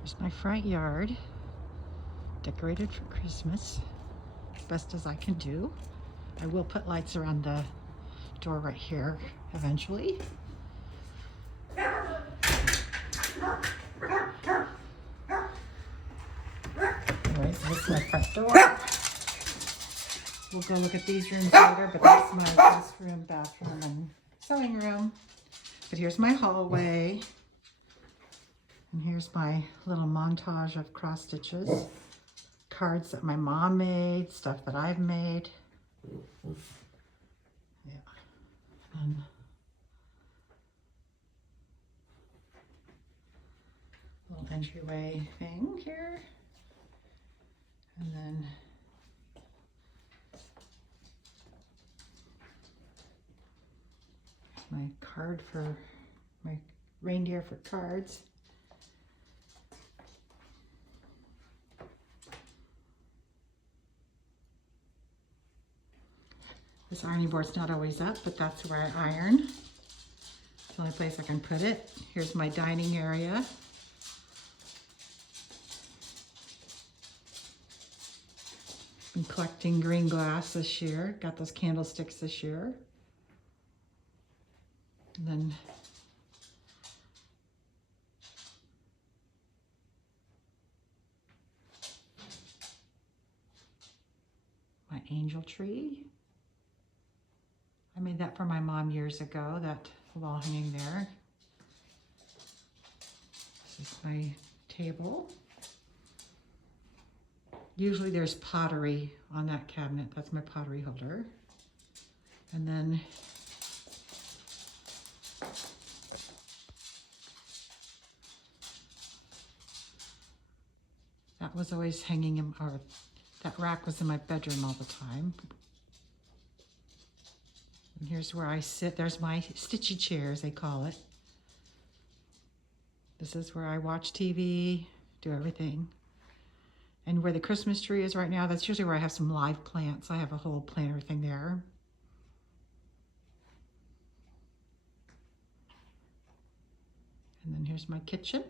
Here's my front yard, decorated for Christmas, best as I can do. I will put lights around the door right here eventually. Anyways, this is my front door. We'll go look at these rooms later, but that's my guest room, bathroom, and sewing room. But here's my hallway. And here's my little montage of cross stitches. Cards that my mom made, stuff that I've made. Yeah. And little entryway thing here. And then my card for my reindeer for cards. This ironing board's not always up, but that's where I iron. It's the only place I can put it. Here's my dining area. Been collecting green glass this year. Got those candlesticks this year. And then my angel tree. I made that for my mom years ago, that wall hanging there. This is my table. Usually there's pottery on that cabinet. That's my pottery holder. And then that was always hanging in, or that rack was in my bedroom all the time. And here's where I sit. There's my stitchy chair, as they call it. This is where I watch TV, do everything. And where the Christmas tree is right now, that's usually where I have some live plants. I have a whole planter thing there. And then here's my kitchen.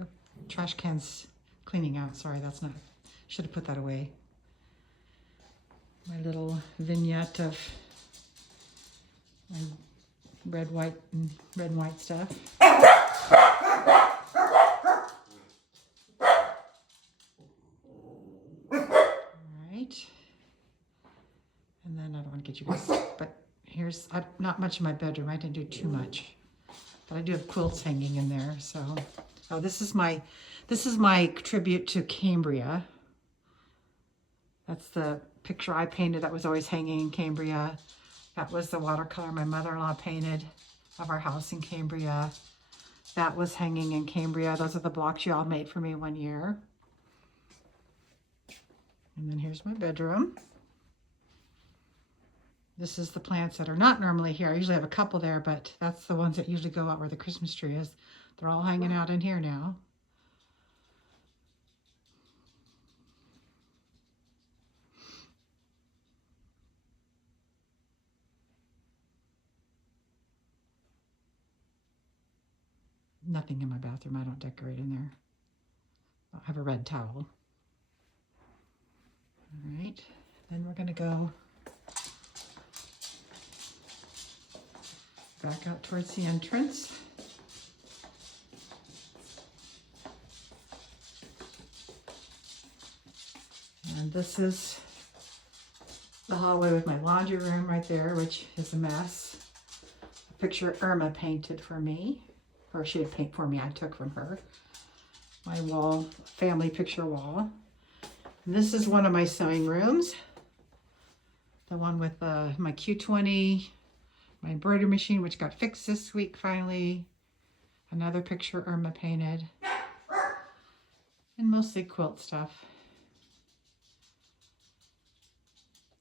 Oh, trash can's cleaning out. Sorry, that's not, should have put that away. My little vignette of my red, white, and stuff. All right. And then I don't want to get you guys, but here's, not much in my bedroom. I didn't do too much, but I do have quilts hanging in there. So, oh, this is my tribute to Cambria. That's the picture I painted that was always hanging in Cambria. That was the watercolor my mother-in-law painted of our house in Cambria. That was hanging in Cambria. Those are the blocks you all made for me one year. And then here's my bedroom. This is the plants that are not normally here. I usually have a couple there, but that's the ones that usually go out where the Christmas tree is. They're all hanging out in here now. Nothing in my bathroom. I don't decorate in there. I have a red towel. All right, then we're gonna go back out towards the entrance. And this is the hallway with my laundry room right there, which is a mess. A picture Irma painted for me, or she didn't paint for me, I took from her. My wall, family picture wall. And this is one of my sewing rooms. The one with my Q20, my embroidery machine, which got fixed this week finally. Another picture Irma painted. And mostly quilt stuff.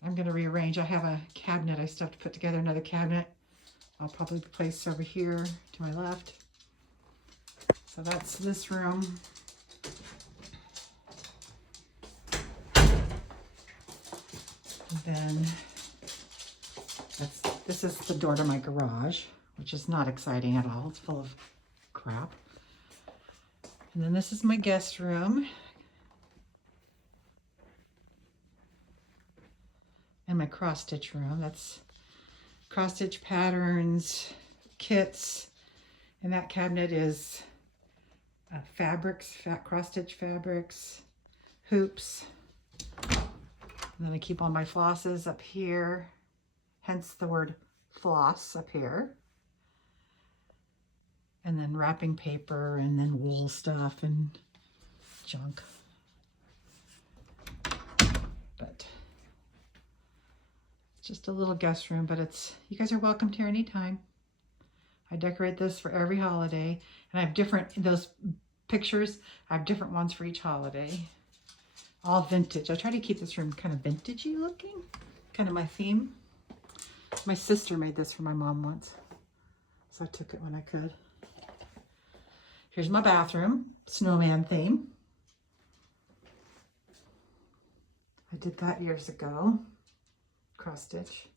I'm going to rearrange. I have a cabinet I still have to put together, another cabinet. I'll probably place over here to my left. So that's this room. And then This is the door to my garage, which is not exciting at all. It's full of crap. And then this is my guest room. And my cross stitch room. That's cross stitch patterns, kits. And that cabinet is fabrics, cross stitch fabrics, hoops. And then I keep all my flosses up here, hence the word floss up here. And then wrapping paper, and then wool stuff and junk. But it's just a little guest room, but you guys are welcome here anytime. I decorate this for every holiday, and I have those pictures, I have different ones for each holiday. All vintage. I try to keep this room kind of vintagey looking, kind of my theme. My sister made this for my mom once, so I took it when I could. Here's my bathroom, snowman theme. I did that years ago, cross stitch.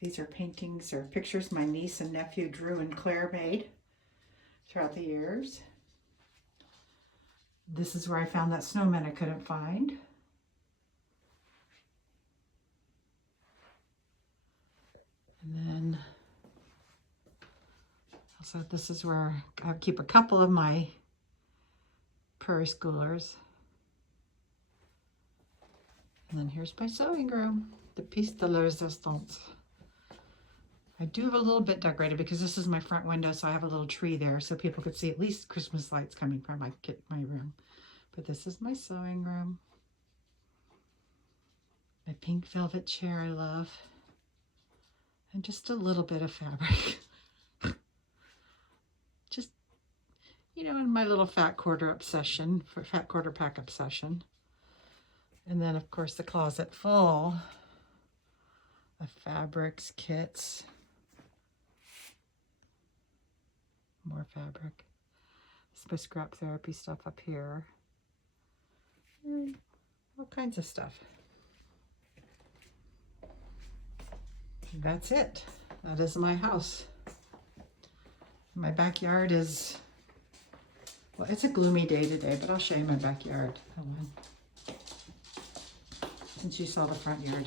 These are paintings or pictures my niece and nephew Drew and Claire made throughout the years. This is where I found that snowman I couldn't find. And then also this is where I keep a couple of my Prairie Schoolers. And then here's my sewing room, the piece de la resistance. I do have a little bit decorated because this is my front window, so I have a little tree there so people could see at least Christmas lights coming from my room. But this is my sewing room. My pink velvet chair I love. And just a little bit of fabric. Just, in my little fat quarter pack obsession. And then, of course, the closet full of fabrics, kits. More fabric. This is my scrap therapy stuff up here. And all kinds of stuff. That's it. That is my house. My backyard is, well, it's a gloomy day today, but I'll show you my backyard. Hold on. Since you saw the front yard.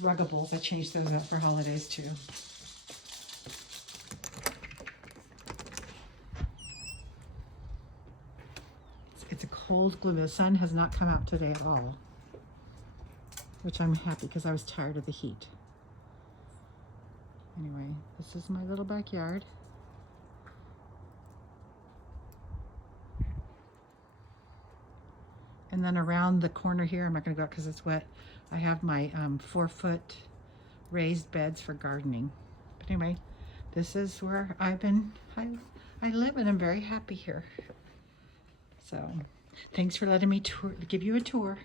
Ruggables, I changed those up for holidays too. It's a cold, gloomy. The sun has not come out today at all, which I'm happy because I was tired of the heat. Anyway, this is my little backyard. And then around the corner here, I'm not going to go out because it's wet, I have my 4-foot raised beds for gardening. But anyway, this is where I live, and I'm very happy here. So thanks for letting me give you a tour.